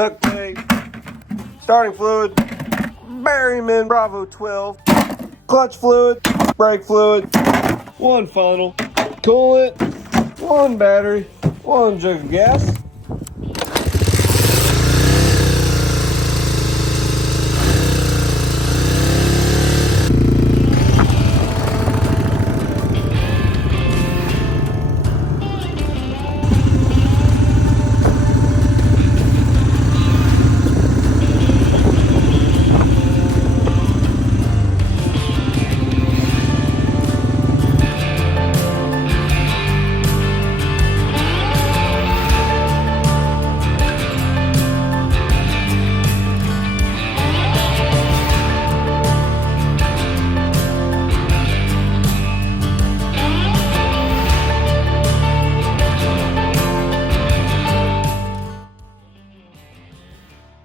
duct tape, starting fluid, Berryman Bravo 12, clutch fluid, brake fluid, one funnel, coolant, one battery, one jug of gas.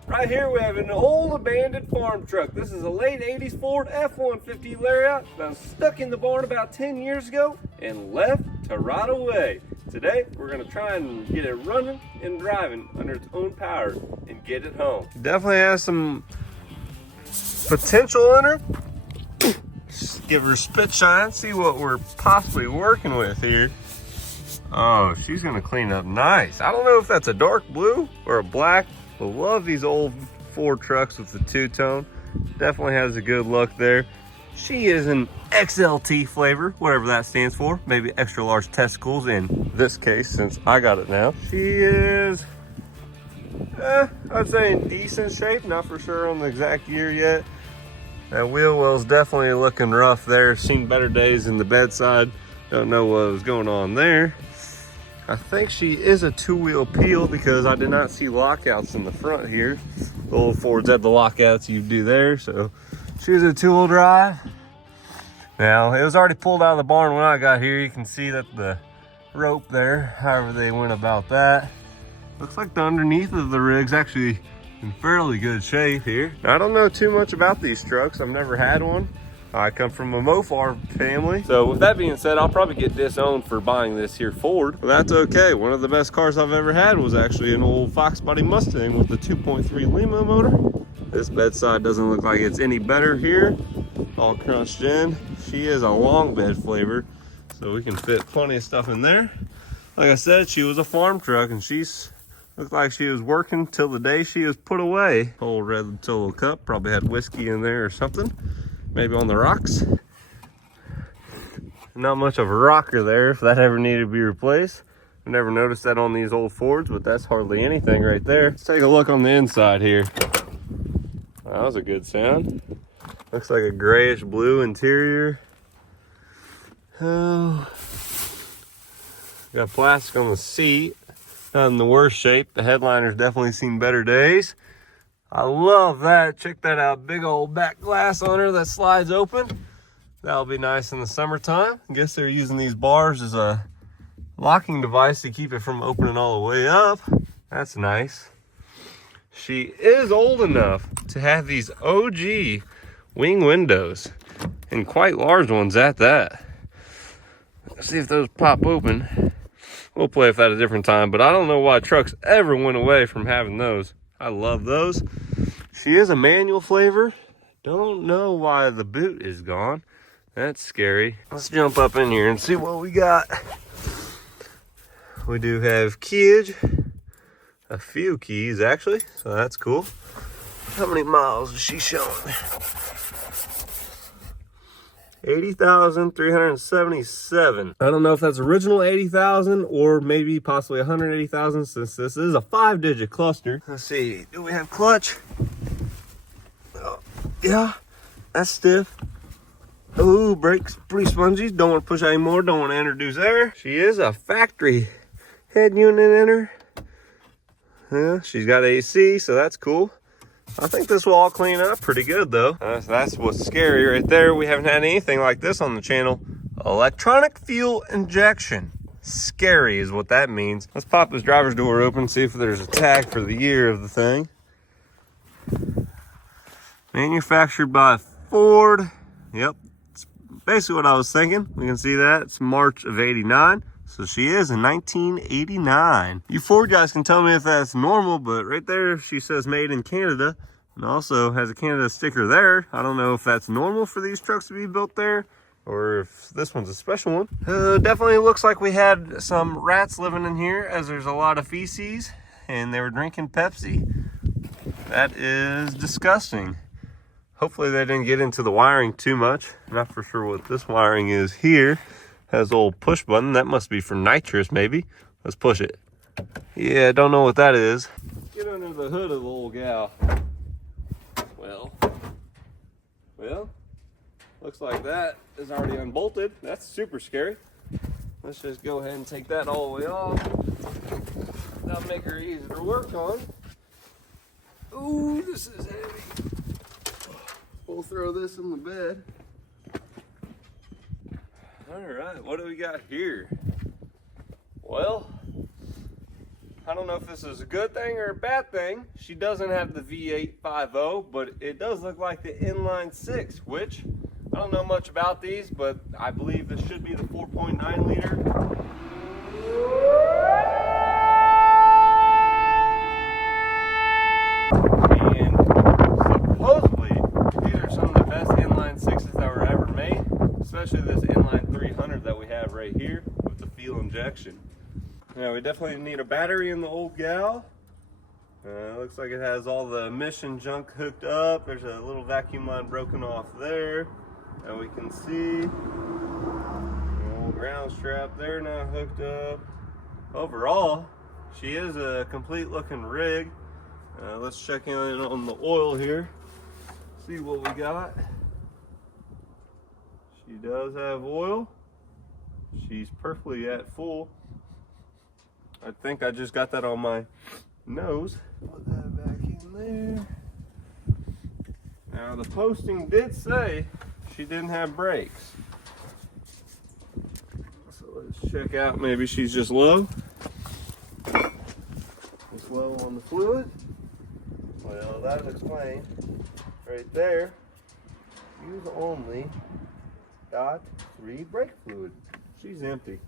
Right here we have an old abandoned farm truck. This is a late 80s Ford F-150 Lariat that was stuck in the barn about 10 years ago and left to rot away. Today we're going to try and get it running and driving under its own power and get it home. Definitely has some potential in her. Just give her a spit shine, see what we're possibly working with here. Oh, she's going to clean up nice. I don't know if that's a dark blue or a black. But love these old Ford trucks with the two-tone. Definitely has a good look there. She is an XLT flavor, whatever that stands for. Maybe extra large testicles in this case, since I got it now. She is, I'd say in decent shape. Not for sure on the exact year yet. That wheel well's definitely looking rough there. Seen better days in the bedside. Don't know what was going on there. I think she is a two-wheel peel because I did not see lockouts in the front here. The old Fords had the lockouts you do there, so she was a two-wheel drive. Now, it was already pulled out of the barn when I got here. You can see that the rope there, however they went about that. Looks like the underneath of the rig's actually in fairly good shape here. Now, I don't know too much about these trucks. I've never had one. I come from a Mofar family. So with that being said, I'll probably get disowned for buying this here Ford. But that's okay. One of the best cars I've ever had was actually an old Fox Body Mustang with the 2.3 Lima motor. This bedside doesn't look like it's any better here. All crunched in. She is a long bed flavor, so we can fit plenty of stuff in there. Like I said, she was a farm truck and she's looked like she was working till the day she was put away. Old red Solo cup, probably had whiskey in there or something. Maybe on the rocks. Not much of a rocker there if that ever needed to be replaced. I never noticed that on these old Fords, but that's hardly anything right there. Let's take a look on the inside here. That was a good sound. Looks like a grayish blue interior. Oh, got plastic on the seat. Not in the worst shape. The headliner's definitely seen better days. I love that. Check that out. Big old back glass on her that slides open. That'll be nice in the summertime. I guess they're using these bars as a locking device to keep it from opening all the way up. That's nice. She is old enough to have these OG wing windows, and quite large ones at that. Let's see if those pop open. We'll play with that a different time, but I don't know why trucks ever went away from having those. I love those. She is a manual flavor. Don't know why the boot is gone. That's scary. Let's jump up in here and see what we got. We do have keyage. A few keys actually, so that's cool. How many miles is she showing? 80,377. I don't know if that's original 80,000 or maybe possibly 180,000 since this is a 5-digit cluster. Let's see, do we have clutch? Oh, yeah, that's stiff. Ooh, brakes pretty spongy. Don't want to push anymore, don't want to introduce air. She is a factory head unit in her. Yeah, she's got AC, so that's cool. I think this will all clean up pretty good though. That's what's scary right there. We haven't had anything like this on the channel. Electronic fuel injection. Scary is what that means. Let's pop this driver's door open, see if there's a tag for the year of the thing. Manufactured by Ford. Yep, it's basically what I was thinking. We can see that it's March of '89. So she is a 1989. You Ford guys can tell me if that's normal, but right there she says made in Canada, and also has a Canada sticker there. I don't know if that's normal for these trucks to be built there, or if this one's a special one. Definitely looks like we had some rats living in here, as there's a lot of feces, and they were drinking Pepsi. That is disgusting. Hopefully they didn't get into the wiring too much. Not for sure what this wiring is here. Has a old push button. That must be for nitrous, maybe. Let's push it. Yeah, don't know what that is. Get under the hood of the old gal. Well, looks like that is already unbolted. That's super scary. Let's just go ahead and take that all the way off. That'll make her easier to work on. Ooh, this is heavy. We'll throw this in the bed. All right, what do we got here? Well, I don't know if this is a good thing or a bad thing. She doesn't have the V850, but it does look like the inline 6, which I don't know much about these, but I believe this should be the 4.9 liter. And supposedly, these are some of the best inline 6s that were ever made, especially this inline 300 that we have right here with the fuel injection. Yeah, we definitely need a battery in the old gal. Looks like it has all the emission junk hooked up. There's a little vacuum line broken off there. And we can see the old ground strap there now hooked up. Overall, she is a complete looking rig. Let's check in on the oil here. See what we got. She does have oil. She's perfectly at full. I think I just got that on my nose. Put that back in there. Now the posting did say she didn't have brakes. So let's check out, maybe she's just low. It's low on the fluid. Well, that'll explain. Right there, use only .3 brake fluid. She's empty.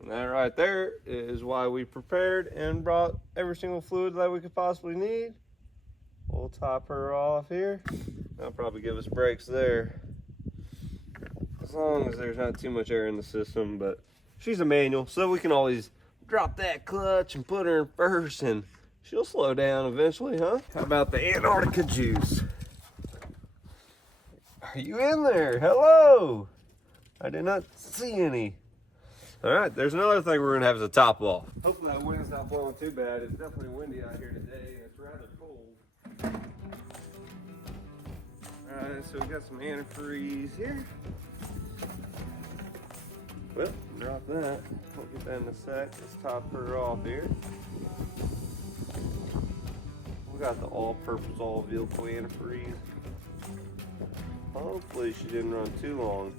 And that right there is why we prepared and brought every single fluid that we could possibly need. We'll top her off here. That'll probably give us brakes there, as long as there's not too much air in the system. But she's a manual, so we can always drop that clutch and put her in first, and she'll slow down eventually, huh? How about the Antarctica juice? Are you in there? Hello! I did not see any. All right, there's another thing we're gonna have to top off. Hopefully that wind's not blowing too bad. It's definitely windy out here today, and it's rather cold. All right, so we got some antifreeze here. Well, drop that. We'll get that in a sec. Let's top her off here. We got the all-purpose all-vehicle antifreeze. Hopefully she didn't run too long.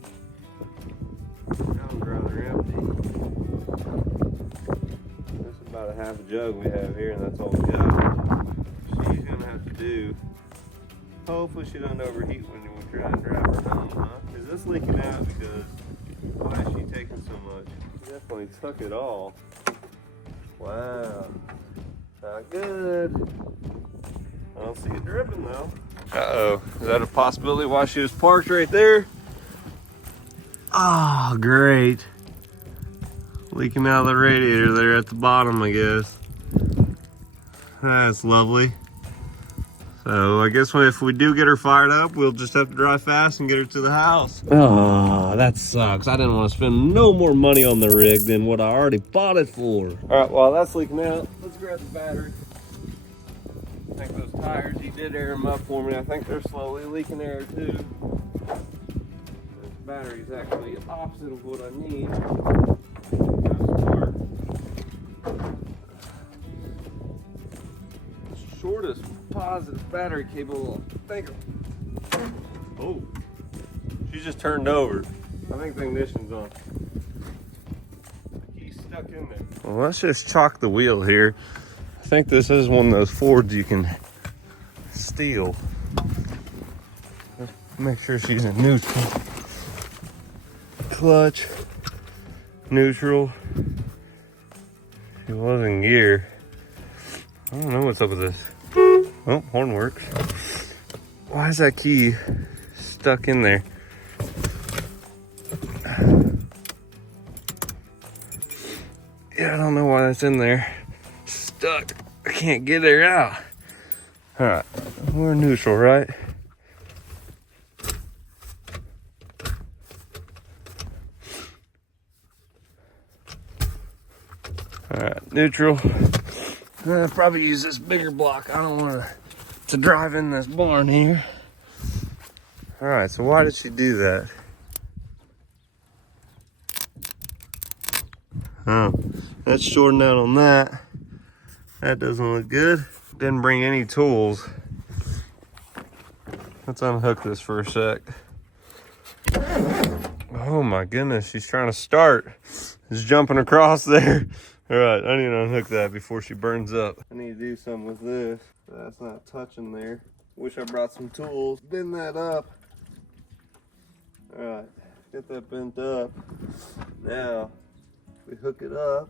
That one's rather empty. This is about a half a jug we have here, and that's all we got. She's gonna have to do. Hopefully she doesn't overheat when we try and drive her home, huh? Is this leaking out? Because why is she taking so much? She definitely took it all. Wow. Not good. I don't see it dripping though. Uh-oh. Is that a possibility why she was parked right there? Oh, great. Leaking out of the radiator there at the bottom, I guess. That's lovely. So I guess if we do get her fired up, we'll just have to drive fast and get her to the house. Oh, that sucks. I didn't want to spend no more money on the rig than what I already bought it for. All right, while that's leaking out, let's grab the battery. I think those tires, he did air them up for me. I think they're slowly leaking air too. This battery is actually the opposite of what I need. Shortest positive battery cable, I think. Oh, she just turned over. I think the ignition's on. The key's stuck in there. Well, let's just chalk the wheel here. I think this is one of those Fords you can steal. Let's make sure she's in neutral. clutch, neutral. It was in gear. I don't know what's up with this. Oh, horn works. Why is that key stuck in there? Yeah, I don't know why that's in there. Stuck. I can't get her out. All right, we're neutral, right? All right, neutral. I'll probably use this bigger block. I don't want to drive in this barn here. All right, so why did she do that? Oh, that's shorting out on that. That doesn't look good. Didn't bring any tools. Let's unhook this for a sec. Oh my goodness, she's trying to start. She's jumping across there. All right, I need to unhook that before she burns up. I need to do something with this. That's not touching there. Wish I brought some tools. Bend that up. All right, get that bent up. Now, we hook it up.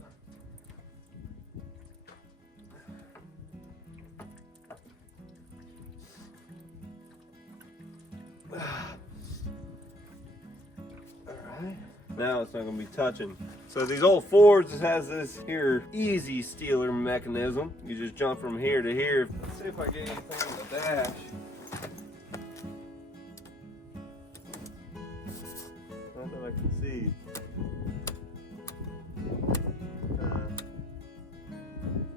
Alright, now it's not going to be touching. So these old Fords, it has this here easy stealer mechanism. You just jump from here to here. Let's see if I get anything on the dash. Not that I can see.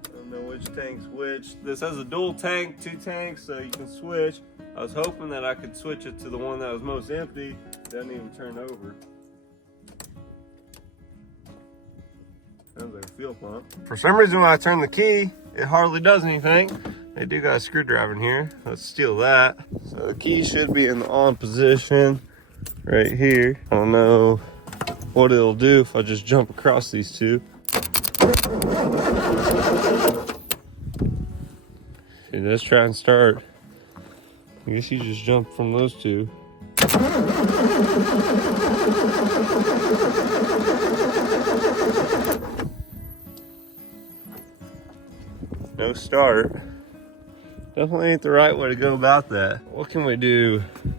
I don't know which tank's which. This has a dual tank, 2 tanks, so you can switch. I was hoping that I could switch it to the one that was most empty. Doesn't even turn over. Sounds like a fuel pump. For some reason when I turn the key, it hardly does anything. They do got a screwdriver in here. Let's steal that. So the key should be in the on position right here. I don't know what it'll do if I just jump across these two. Okay, let's try and start. I guess you just jump from those two. No start. Definitely ain't the right way to go about that. What can we do? I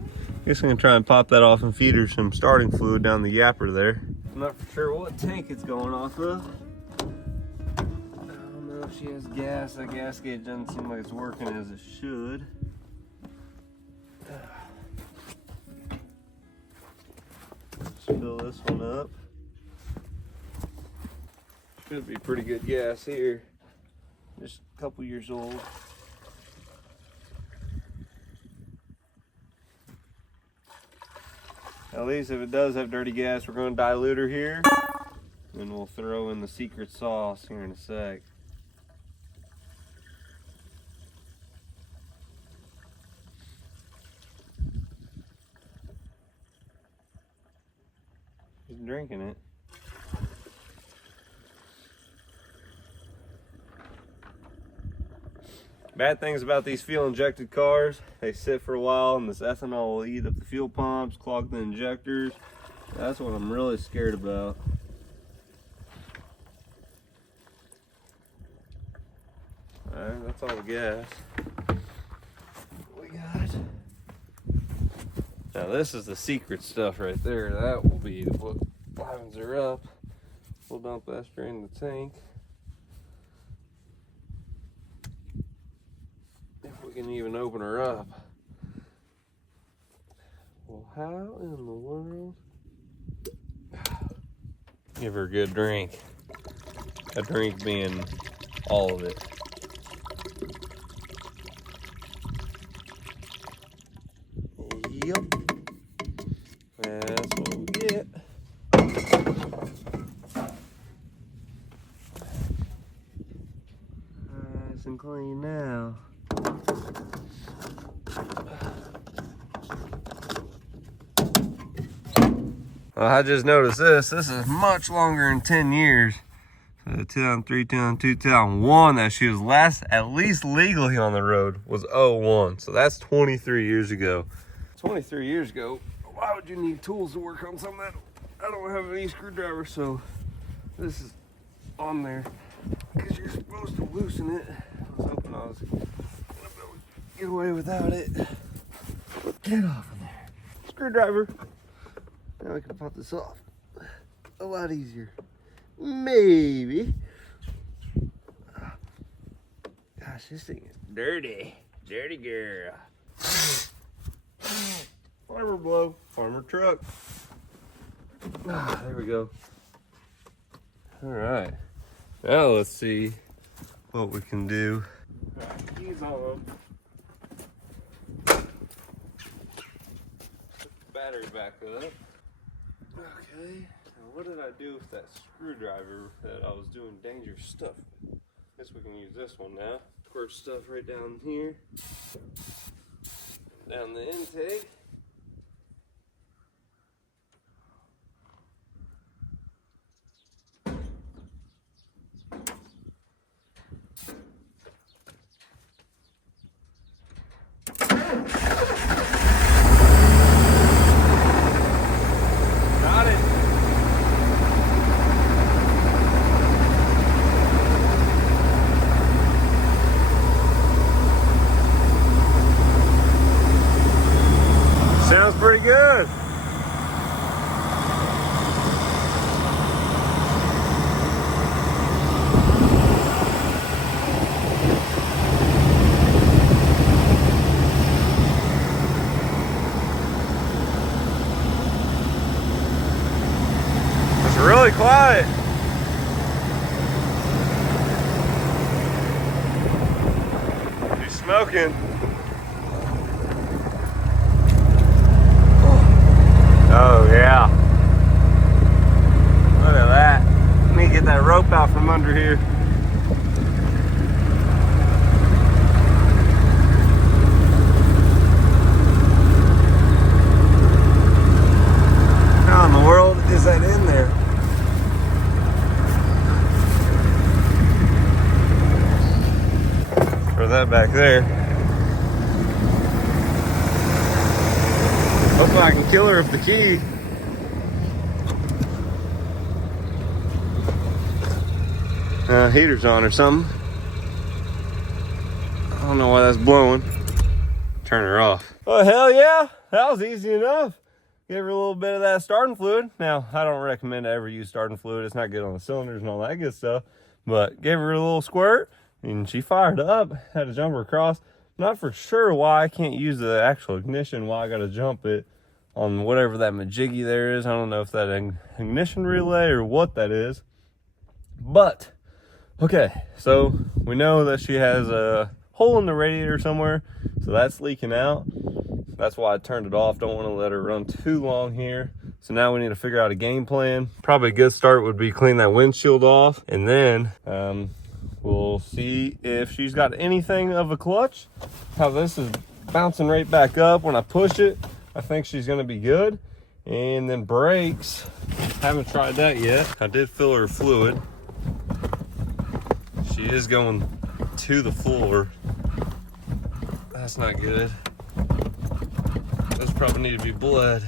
guess I'm gonna try and pop that off and feed her some starting fluid down the yapper there. I'm not for sure what tank it's going off of. I don't know if she has gas. That gas gauge doesn't seem like it's working as it should. Let's fill this one up. Should be pretty good gas here. Just a couple years old. At least if it does have dirty gas, we're going to dilute her here. And we'll throw in the secret sauce here in a sec. She's drinking it. Bad things about these fuel injected cars, they sit for a while and this ethanol will eat up the fuel pumps, clog the injectors. That's what I'm really scared about. Alright, that's all the gas we got. Now this is the secret stuff right there. That will be what livens her up. We'll dump that straight in the tank. If we can even open her up. Well, how in the world? Give her a good drink. A drink being all of it. Yep. That's what we get. Nice and clean now. Well, I just noticed this is much longer than 10 years. So 2003, 2002, 2001, that she was last, at least legally on the road, was 01. So that's 23 years ago. 23 years ago, why would you need tools to work on something that I don't have any screwdriver, so this is on there because you're supposed to loosen it. I was hoping I was gonna be able to get away without it. Get off of there. Screwdriver. Now I can pop this off. A lot easier. Maybe. Gosh, this thing is dirty. Dirty girl. Farmer blow. Farmer truck. There we go. All right. Now let's see what we can do. All right, keys on. Put the battery back up. Okay. Now what did I do with that screwdriver that I was doing dangerous stuff with? Guess we can use this one now. Squirt stuff right down here. Down the intake. Got it. Sounds pretty good. It's really quiet. She's smoking. Oh yeah. Look at that. Let me get that rope out from under here. How in the world is that in there? Throw that back there. Hopefully I can kill her with the key. Heater's on or something. I don't know why that's blowing. Turn her off. Oh hell yeah, that was easy enough. Give her a little bit of that starting fluid. Now, I don't recommend to ever use starting fluid. It's not good on the cylinders and all that good stuff. But gave her a little squirt and she fired up. Had to jump her across. Not for sure why I can't use the actual ignition, why I gotta jump it on whatever that majiggy there is. I don't know if that ignition relay or what that is. But, okay, so we know that she has a hole in the radiator somewhere. So that's leaking out. That's why I turned it off. Don't want to let her run too long here. So now we need to figure out a game plan. Probably a good start would be clean that windshield off. And then we'll see if she's got anything of a clutch. How this is bouncing right back up when I push it. I think she's gonna be good. And then brakes, haven't tried that yet. I did fill her fluid. She is going to the floor. That's not good. Those probably need to be bled.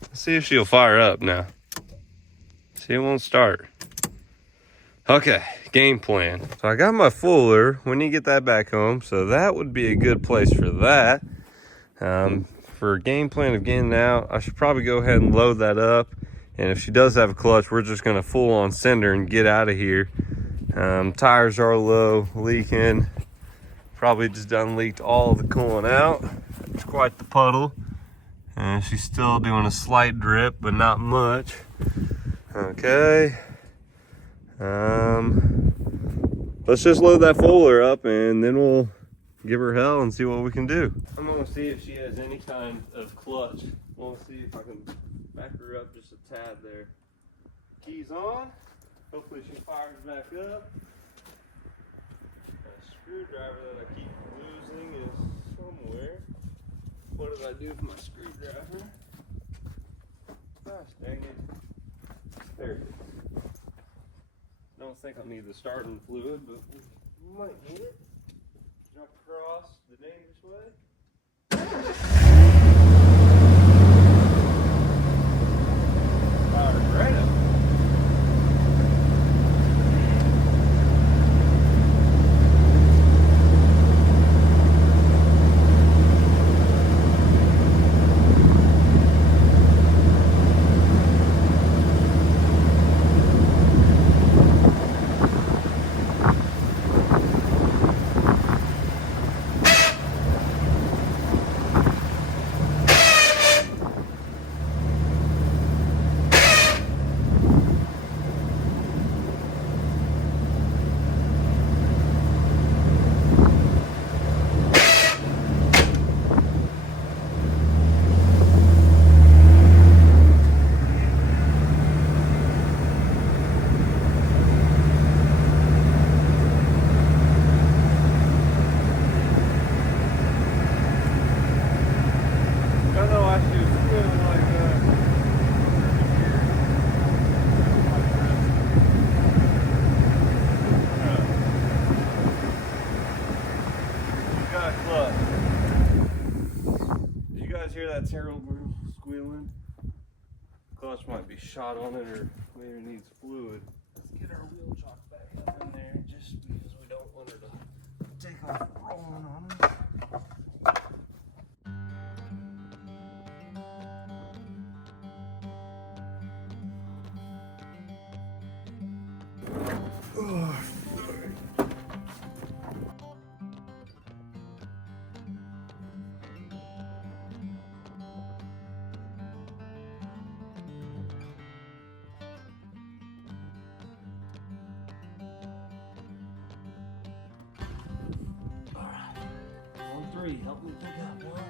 Let's see if she'll fire up now. See, it won't start. Okay, game plan. So I got my fuller. We need to get that back home. So that would be a good place for that. For game plan of getting out, I should probably go ahead and load that up. And if she does have a clutch, we're just gonna full on send her and get out of here. Tires are low, leaking. Probably just done leaked all the coolant out. It's quite the puddle. And she's still doing a slight drip, but not much. Okay. Let's just load that fuller up and then we'll give her hell and see what we can do. I'm gonna see if she has any kind of clutch. We'll see if I can back her up just a tad there. Keys on. Hopefully she fires back up. That screwdriver that I keep losing is somewhere. What did I do with my screwdriver? Gosh dang it. There it is. Don't think I'll need the starting fluid, but we might need it. Jump across the dangerous way. be shot on it or maybe it needs fluid. Let's get our wheel chock back up in there just because we don't want her to take off rolling on us. Help me pick up one.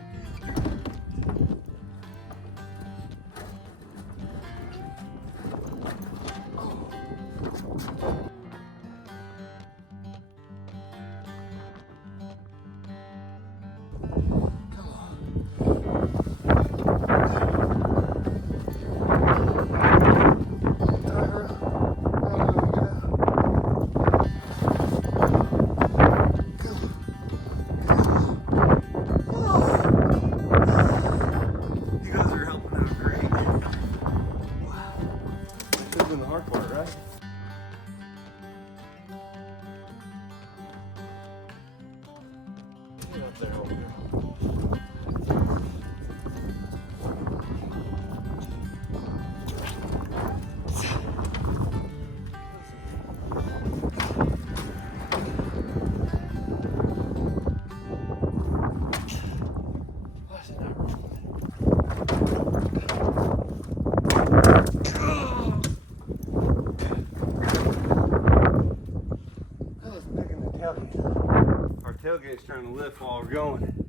Our tailgate's trying to lift while we're going.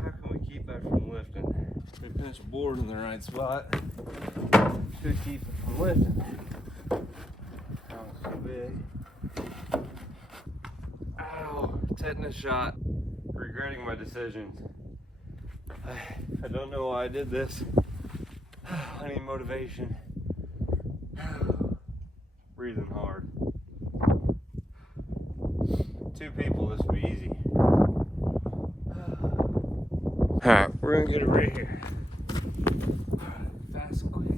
How can we keep that from lifting? We pinch a board in the right spot. Should keep it from lifting. Oh, so big. Ow, tetanus shot. Regretting my decisions. I don't know why I did this. I need motivation. Breathing hard. 2 people, this would be easy. Alright, we're gonna get it right here. Alright, fast and quick.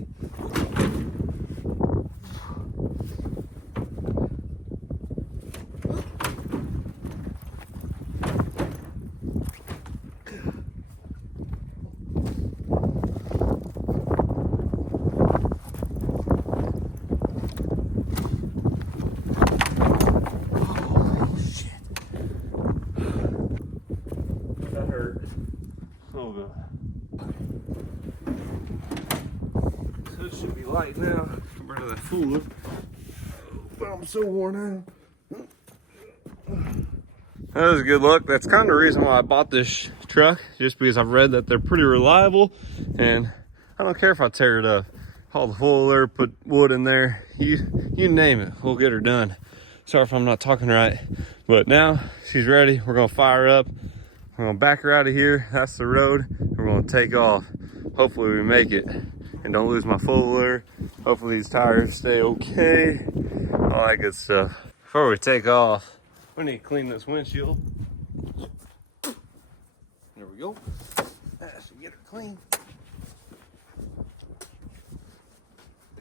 So it should be light now compared to that fooler. But I'm so worn out. That was a good look. That's kind of the reason why I bought this truck, just because I've read that they're pretty reliable, and I don't care if I tear it up. Haul the fooler, put wood in there, you name it, we'll get her done. Sorry if I'm not talking right, but now she's ready. We're gonna fire up. We're gonna back her out of here. That's the road. We're gonna take off. Hopefully we make it and don't lose my fooler. Hopefully these tires stay okay. All that good stuff. Before we take off, we need to clean this windshield. There we go. That should get her clean.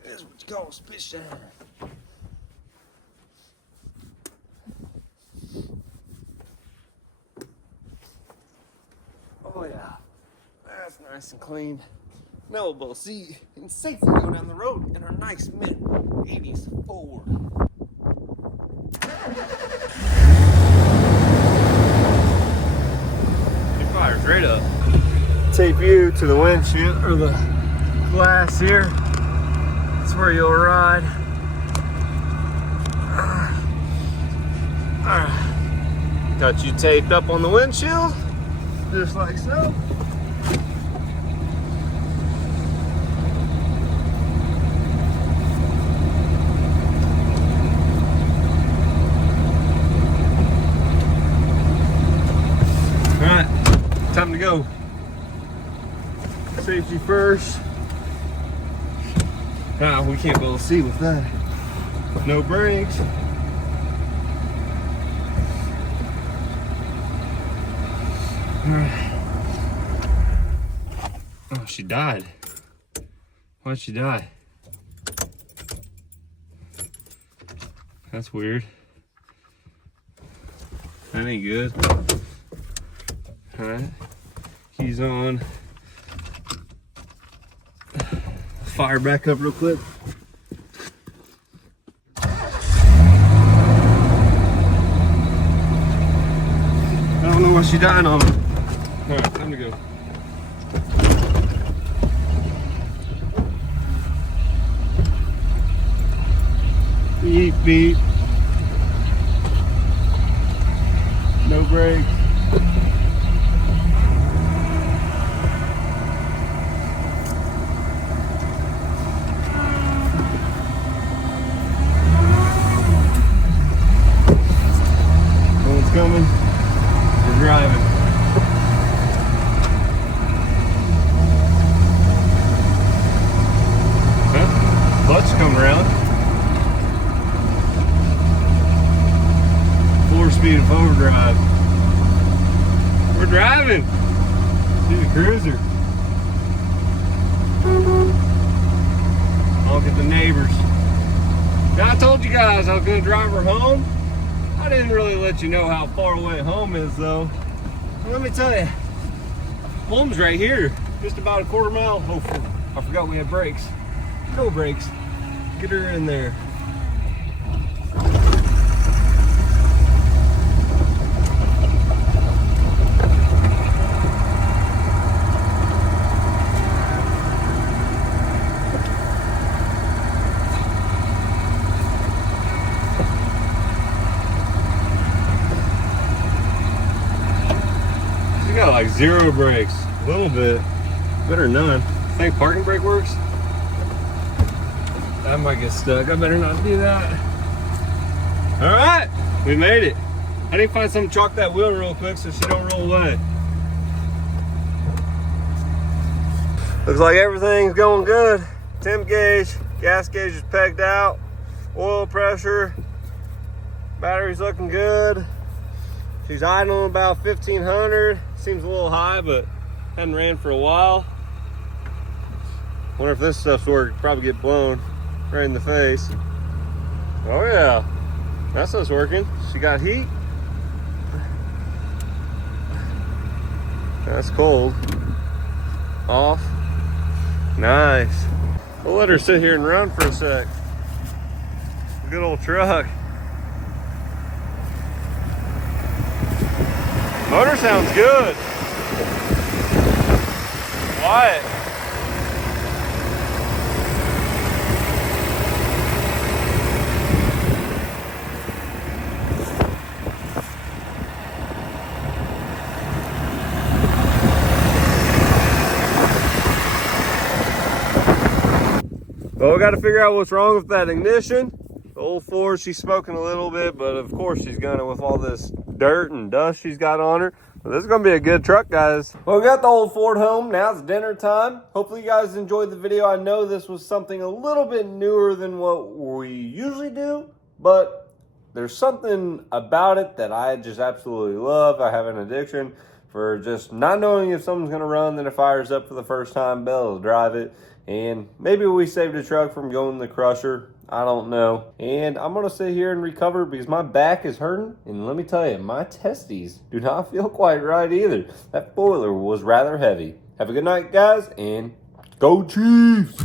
That's what you call a spit shine. Oh yeah, that's nice and clean. Now we'll both see and safely go down the road in our nice mid-80s Ford. It fires right up. Tape you to the windshield or the glass here. That's where you'll ride. Got you taped up on the windshield. Just like so. All right, time to go. Safety first. Ah, we can't be able to see with that. No brakes. All right. Oh, she died. Why'd she die? That's weird. That ain't good. Alright. Keys on. Fire back up real quick. I don't know why she died on me. Alright, time to go. Beep, beep. No brakes. No one's coming. We're driving. Huh? Clutch coming around. 4-speed of overdrive. We're driving. She's a cruiser. Look at the neighbors. Now I told you guys I was gonna drive her home. I didn't really let you know how far away home is though. Well, let me tell you, home's right here, just about a quarter mile. Oh, I forgot we had brakes. No brakes. Get her in there. Got like 0 brakes, a little bit, better none. I think parking brake works. I might get stuck. I better not do that. All right, we made it. I need to find something to chalk that wheel real quick so she don't roll away. Looks like everything's going good. Temp gauge, gas gauge is pegged out, oil pressure, battery's looking good. She's idling about 1,500. Seems a little high, but hadn't ran for a while. Wonder if this stuff's worked. Probably get blown right in the face. Oh yeah, that stuff's working. She got heat. That's cold. Off. Nice. We'll let her sit here and run for a sec. Good old truck. Motor sounds good. Quiet. Well, we got to figure out what's wrong with that ignition. The old Ford, she's smoking a little bit, but of course she's gonna with all this dirt and dust she's got on her. But this is gonna be a good truck, guys. Well, we got the old Ford home. Now it's dinner time. Hopefully you guys enjoyed the video. I know this was something a little bit newer than what we usually do, but there's something about it that I just absolutely love. I have an addiction for just not knowing if someone's gonna run, then it fires up for the first time, be able to drive it. And maybe we saved a truck from going to the crusher. I don't know. And I'm gonna sit here and recover because my back is hurting. And let me tell you, my testes do not feel quite right either. That boiler was rather heavy. Have a good night, guys, and go Chiefs!